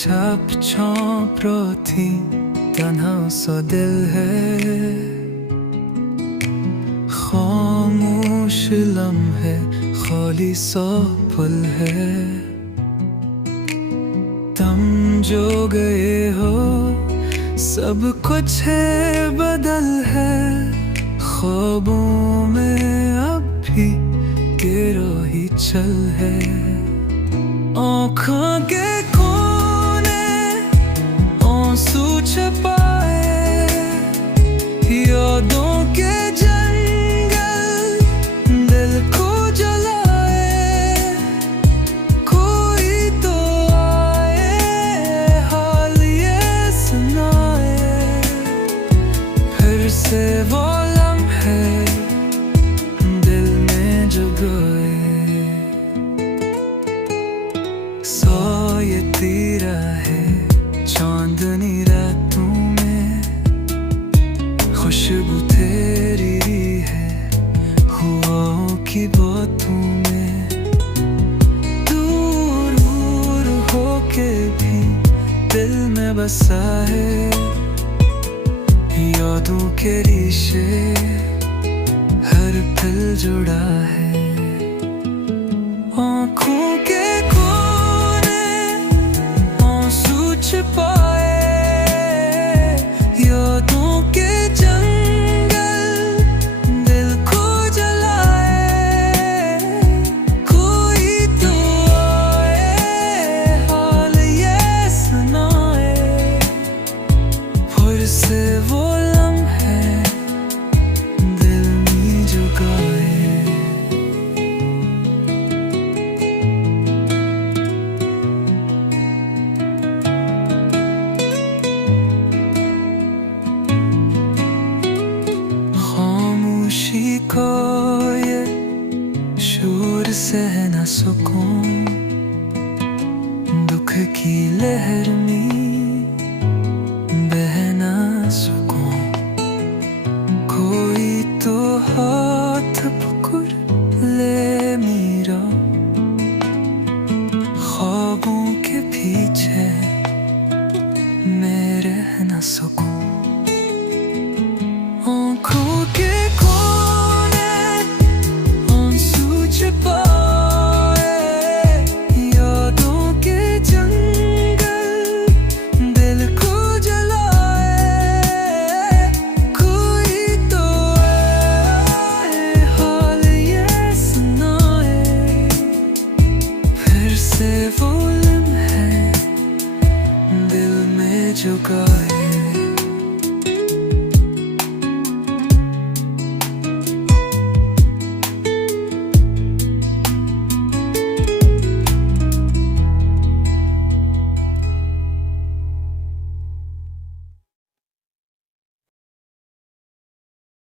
छप छौप थी तन्हा सा दिल है, खामोश लम्हे खाली सा पल है। तुम जो गए हो सब कुछ है बदल है, ख्वाबों में अब भी तेरा ही चल है। आँखों के कोने आंसू छुपाए, यादों के जंगल दिल को जलाए। कोई तो आए हाल ये सुनाए, फिर से वो लम्हे दिल में जगाए। ये तेरा है चांदनी रातों में, खुशबू तेरी है हुआओं की बातों में। दूर दूर होके भी दिल में बसा है, यादों के रिश्ते हर पल जुड़ा है। आँखों के यादों के जंगल दिल को जलाए। कोई तो आए हाल ये सुनाए, फिर से वो लम्हे दिल में जगाए। खामोशी को ये शोर सह न सकूं, दुख की लहर में बह न सकूं। कोई तो हाथ पकड़ ले मेरा, ख्वाबों के पीछे मैं रह न सकूं। आँखों के कोने आंसू छुपाए, यादों के जंगल दिल को जलाए। कोई तो आए हाल ये सुनाए, फिर से वो लम्हे दिल में जगाए।